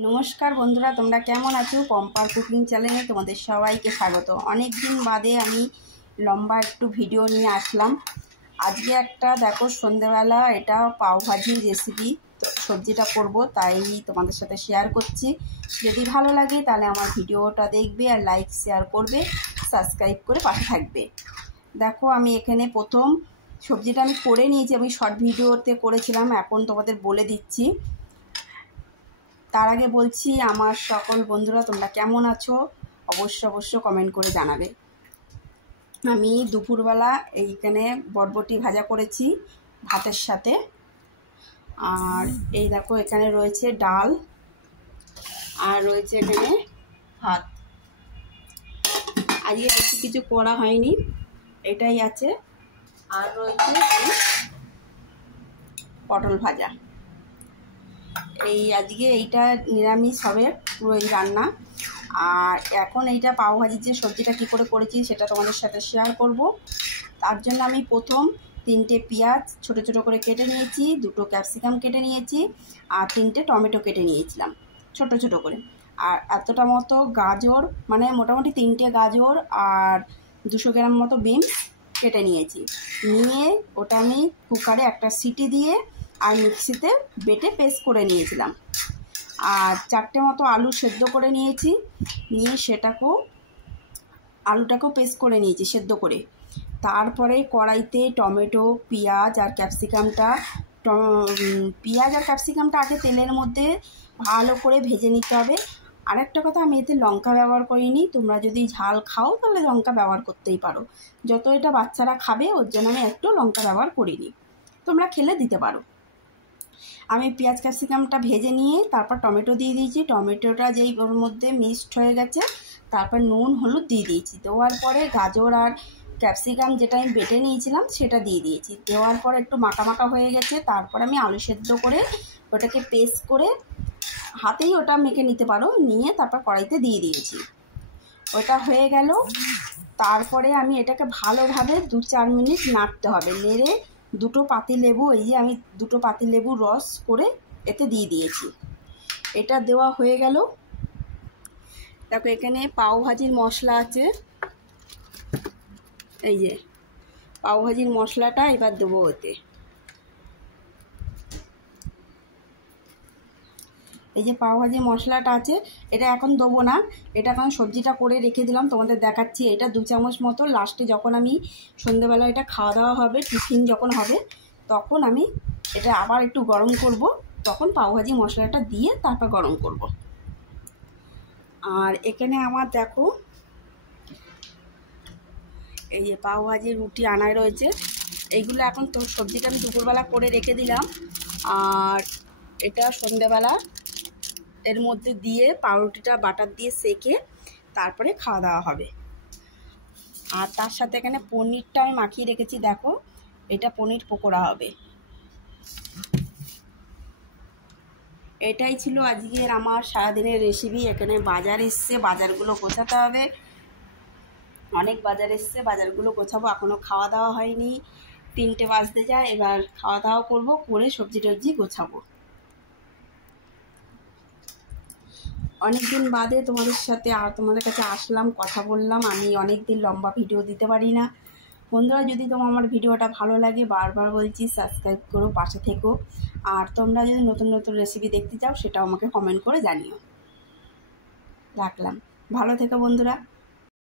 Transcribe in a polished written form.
नमस्कार बंधुरा तोमरा केमन आछो पम्पार कुकिंग चैनेले तोमादेर सबाइके स्वागत। अनेक दिन बादे आमी लम्बा एकटू भिडियो निये आसलाम। आजके एकटा देखो सन्ध्येबेला एटा पाव भाजी रेसिपि सब्जिटा करब ताई तोमादेर साथे शेयार करछि। यदि भालो लागे ताहले आमार भिडियोटा देखबे और लाइक शेयार करबे, सबस्क्राइब करे पाशे थाकबे। देखो आमी एखाने प्रथम सब्जिटा आमी करे निয়েছি, आमी शर्ट भिडियोते करेছিলাম, এখন তোমাদের বলে দিচ্ছি। तार आगे बोलছি আমার সকল বন্ধুরা তোমরা কেমন আছো অবশ্যই কমেন্ট করে জানাবে। আমি দুপুরবেলা এইখানে বরবটি ভাজা করেছি ভাতের সাথে, আর এই দেখো এখানে রয়েছে ডাল আর রয়েছে এখানে ভাত। আজকে বেশি কিছু করা হয়নি, এটাই আছে। আর রয়েছে পটল ভাজা। এই আজকে এইটা নিরামিষ হবে পুরো এই রান্না। আর এখন এইটা পাও ভাজির যে সবজিটা কী করে করেছি সেটা তোমাদের সাথে শেয়ার করব। তার জন্য আমি প্রথম 3টে পেঁয়াজ ছোট ছোট করে কেটে নিয়েছি, 2টো ক্যাপসিকাম কেটে নিয়েছি আর 3টে টমেটো কেটে নিয়েছিলাম ছোট ছোট করে। আর এতটা মতো গাজর, মানে মোটামুটি 3টে গাজর আর 200 গ্রাম মতো বিনস কেটে নিয়েছি। নিয়ে ওটা আমি কুকারে একটা সিটি দিয়ে আর মিক্সিতে বেটে পেস্ট করে নিয়েছিলাম। আর 4টে মতো আলু সেদ্ধ করে নিয়েছি, নিয়ে আলুটাকেও পেস্ট করে নিয়েছি সেদ্ধ করে। তারপরে কড়াইতে টমেটো, পেঁয়াজ আর ক্যাপসিকামটা আগে তেলের মধ্যে ভালো করে ভেজে নিতে হবে। আরেকটা কথা, আমি এতে লঙ্কা ব্যবহার করিনি, তোমরা যদি ঝাল খাও তাহলে লঙ্কা ব্যবহার করতেই পারো। যত এটা বাচ্চারা খাবে ওর জন্য আমি একটু লঙ্কা ব্যবহার করিনি, তোমরা খেলে দিতে পারো। আমি পেঁয়াজ ক্যাপসিকামটা ভেজে নিয়ে তারপর টমেটো দিয়ে দিয়েছি। টমেটোটা যেই ওর মধ্যে মিক্সড হয়ে গেছে তারপর নুন হলুদ দিয়ে দিয়েছি। দেওয়ার পরে গাজর আর ক্যাপসিকাম যেটা আমি বেটে নিয়েছিলাম সেটা দিয়ে দিয়েছি। দেওয়ার পর একটু মাখা মাখা হয়ে গেছে, তারপর আমি আলু সেদ্ধ করে ওটাকে পেস্ট করে হাতেই ওটা মেখে নিতে পারো, নিয়ে তারপর কড়াইতে দিয়ে দিয়েছি। ওটা হয়ে গেল। তারপরে আমি এটাকে ভালোভাবে 2-4 মিনিট নাড়তে হবে। নেড়ে 2টো পাতিলেবু, এই যে আমি 2টো পাতিলেবু রস করে এতে দিয়ে দিয়েছি। এটা দেওয়া হয়ে গেল। দেখো এখানে পাও ভাজির মশলা আছে, এই যে পাও ভাজির মশলাটা এবার দেবো ওতে। এই যে পাও ভাজির মশলাটা আছে, এটা এখন দেবো না, এটা এখন সবজিটা করে রেখে দিলাম তোমাদের দেখাচ্ছি। এটা 2 চামচ মতো লাস্টে যখন আমি সন্ধ্যেবেলা এটা খাওয়া দাওয়া হবে, টিফিন যখন হবে তখন আমি এটা আবার একটু গরম করব, তখন পাও ভাজি মশলাটা দিয়ে তারপর গরম করব। আর এখানে আমার দেখো এই যে পাও ভাজির রুটি আনায় রয়েছে, এইগুলো এখন তো সবজিটা আমি দুপুরবেলা করে রেখে দিলাম। আর এটা সন্ধ্যেবেলা এর মধ্যে দিয়ে পাউরুটিটা বাটার দিয়ে সেকে তারপরে খাওয়া দাওয়া হবে। আর তার সাথে এখানে পনিরটা আমি মাখিয়ে রেখেছি, দেখো এটা পনির পকোড়া হবে। এটাই ছিল আজকের আমার সারাদিনের রেসিপি। এখানে বাজার এসছে, বাজারগুলো গোছাতে হবে, অনেক বাজার এসছে, বাজারগুলো গোছাবো। এখনও খাওয়া দাওয়া হয়নি, 3টে বাজতে যায়। এবার খাওয়া দাওয়া করবো, করে সবজি টবজি গোছাবো। অনেক দিন বাদে তোমাদের কাছে আসলাম, কথা বললাম। আমি অনেক দিন লম্বা ভিডিও দিতে পারি না। বন্ধুরা যদি আমার ভিডিওটা ভালো লাগে, বারবার বলছি সাবস্ক্রাইব করো, পাশে থেকো। আর তোমরা যদি নতুন নতুন রেসিপি দেখতে চাও সেটাও আমাকে কমেন্ট করে জানিও। রাখলাম, ভালো থেকো বন্ধুরা।